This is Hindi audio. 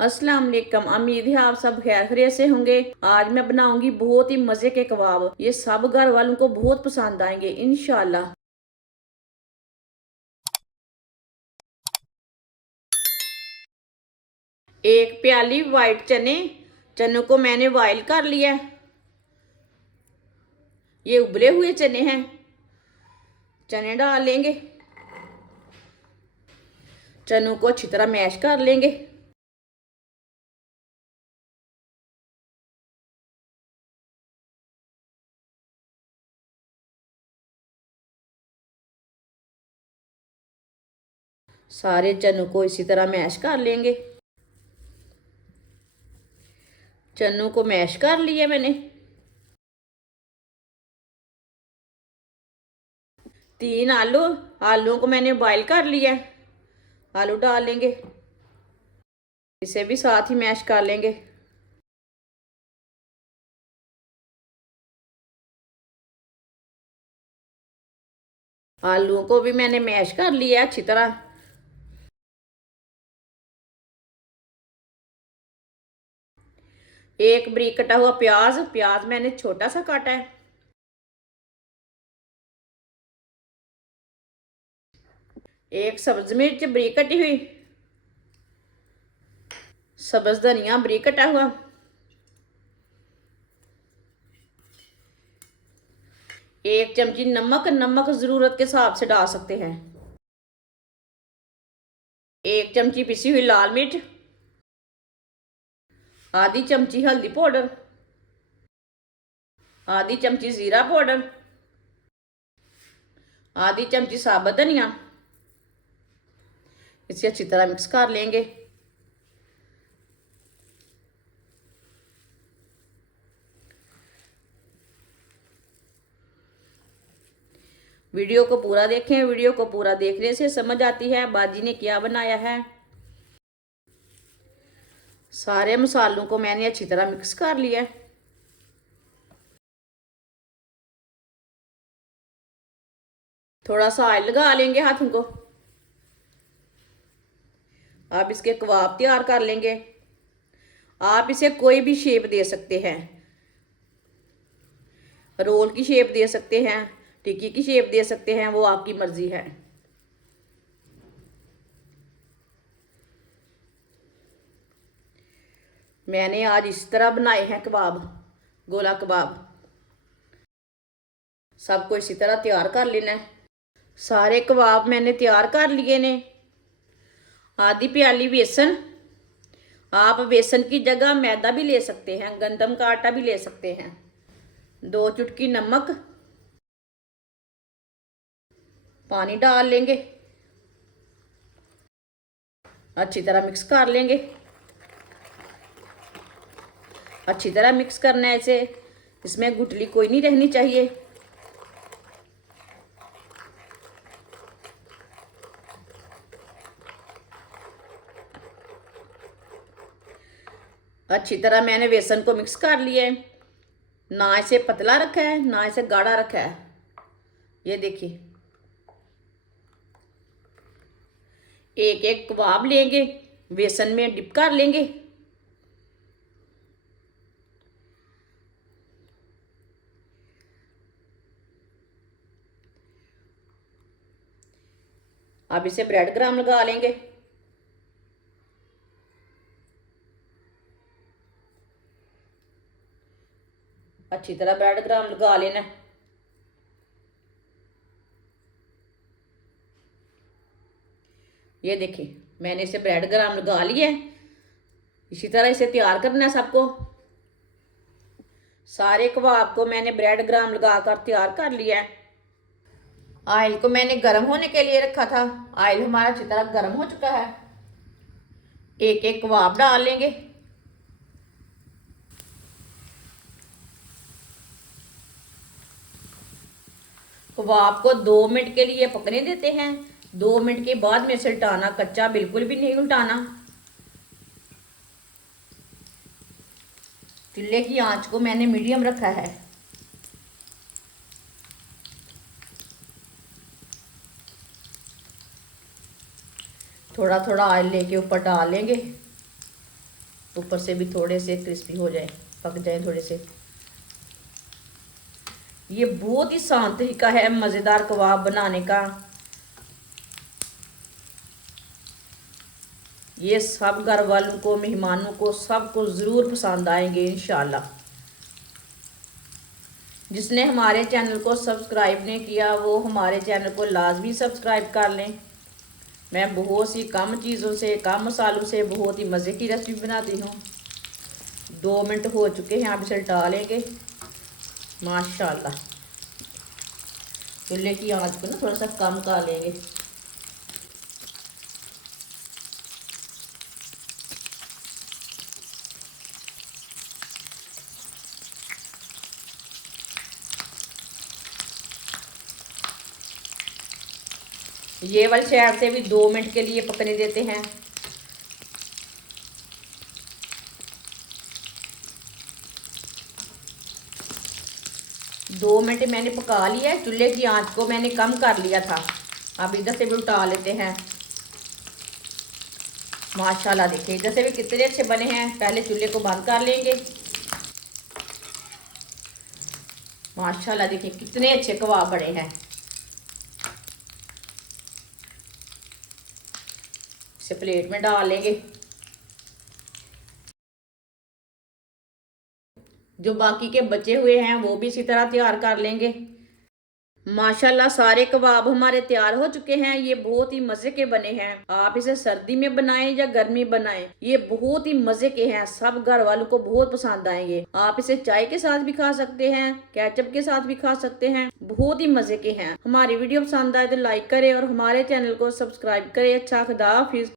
अस्सलाम वालेकुम। उम्मीद है आप सब खैर खैरियत से होंगे। आज मैं बनाऊंगी बहुत ही मजे के कबाब। ये सब घर वालों को बहुत पसंद आएंगे इंशाल्लाह। एक प्याली वाइट चने, चनों को मैंने बॉयल कर लिया। ये उबले हुए चने हैं, चने डाल लेंगे। चनों को अच्छी तरह मैश कर लेंगे। सारे चनों को इसी तरह मैश कर लेंगे। चनों को मैश कर लिया मैंने। 3 आलू, आलूओं को मैंने बॉयल कर लिया। आलू डाल लेंगे, इसे भी साथ ही मैश कर लेंगे। आलूओं को भी मैंने मैश कर लिया अच्छी तरह। एक बारीक कटा हुआ प्याज, प्याज मैंने छोटा सा काटा है। एक सब्ज मिर्च बारीक कटी हुई। सब्ज धनिया बारीक कटा हुआ। एक चमची नमक, नमक जरूरत के हिसाब से डाल सकते हैं। एक चमची पिसी हुई लाल मिर्च। आधी चमची हल्दी पाउडर। आधी चमची जीरा पाउडर। आधी चमची साबुत धनिया। इसे अच्छी तरह मिक्स कर लेंगे। वीडियो को पूरा देखें। वीडियो को पूरा देखने से समझ आती है बाजी ने क्या बनाया है। सारे मसालों को मैंने अच्छी तरह मिक्स कर लिया। थोड़ा सा ऑयल लगा लेंगे हाथों को। आप इसके कबाब तैयार कर लेंगे। आप इसे कोई भी शेप दे सकते हैं। रोल की शेप दे सकते हैं, टिक्की की शेप दे सकते हैं, वो आपकी मर्जी है। मैंने आज इस तरह बनाए हैं कबाब, गोला कबाब। सबको इसी तरह तैयार कर लेना है। सारे कबाब मैंने तैयार कर लिए ने। आधी प्याली बेसन, आप बेसन की जगह मैदा भी ले सकते हैं, गंदम का आटा भी ले सकते हैं। 2 चुटकी नमक। पानी डाल लेंगे, अच्छी तरह मिक्स कर लेंगे। अच्छी तरह मिक्स करना है इसे, इसमें गुठली कोई नहीं रहनी चाहिए। अच्छी तरह मैंने बेसन को मिक्स कर लिया है। ना इसे पतला रखा है ना इसे गाढ़ा रखा है। ये देखिए, एक एक कबाब लेंगे, बेसन में डिप कर लेंगे। अब इसे ब्रेड क्रम्ब लगा लेंगे। अच्छी तरह ब्रेड क्रम्ब लगा लेना। ये देखिए, मैंने इसे ब्रेड क्रम्ब लगा लिया है। इसी तरह इसे तैयार करना है सबको। सारे कबाब को मैंने ब्रेड क्रम्ब लगाकर तैयार कर लिया है। ऑयल को मैंने गर्म होने के लिए रखा था। ऑयल हमारा अच्छी तरह गर्म हो चुका है। एक एक कबाब डाल लेंगे। कबाब को 2 मिनट के लिए पकने देते हैं। 2 मिनट के बाद में इसे उल्टाना, कच्चा बिल्कुल भी नहीं उल्टाना। चूल्हे की आंच को मैंने मीडियम रखा है। थोड़ा थोड़ा ऑयल लेके ऊपर डाल लेंगे। ऊपर से भी थोड़े से क्रिस्पी हो जाए, पक जाए थोड़े से। ये बहुत ही आसान तरीका है मज़ेदार कबाब बनाने का। ये सब घर वालों को, मेहमानों को, सबको ज़रूर पसंद आएंगे इंशाल्लाह। जिसने हमारे चैनल को सब्सक्राइब नहीं किया वो हमारे चैनल को लाजमी सब्सक्राइब कर लें। मैं बहुत सी कम चीज़ों से, कम मसालों से बहुत ही मज़े की रेसिपी बनाती हूँ। 2 मिनट हो चुके हैं, आप इसे उल्टा लेंगे। माशाल्लाह, चूल्हे की आंच को ना थोड़ा सा कम कर लेंगे। ये वाली साइड से भी 2 मिनट के लिए पकने देते हैं। दो मिनट मैंने पका लिया है। चूल्हे की आंच को मैंने कम कर लिया था। अब इधर से भी उल्टा लेते हैं। माशाल्लाह, देखिए इधर से भी कितने अच्छे बने हैं। पहले चूल्हे को बंद कर लेंगे। माशाल्लाह, देखिए कितने अच्छे कबाब बने हैं। इसे प्लेट में डाल लेंगे। जो बाकी के बचे हुए हैं वो भी इसी तरह तैयार कर लेंगे। माशाल्लाह, सारे कबाब हमारे तैयार हो चुके हैं। ये बहुत ही मजे के बने हैं। आप इसे सर्दी में बनाएं या गर्मी बनाएं, ये बहुत ही मजे के हैं। सब घर वालों को बहुत पसंद आएंगे। आप इसे चाय के साथ भी खा सकते हैं, केचप के साथ भी खा सकते हैं। बहुत ही मजे के हैं। हमारी वीडियो पसंद आए तो लाइक करें और हमारे चैनल को सब्सक्राइब करें। अच्छा, खुदा हाफिज।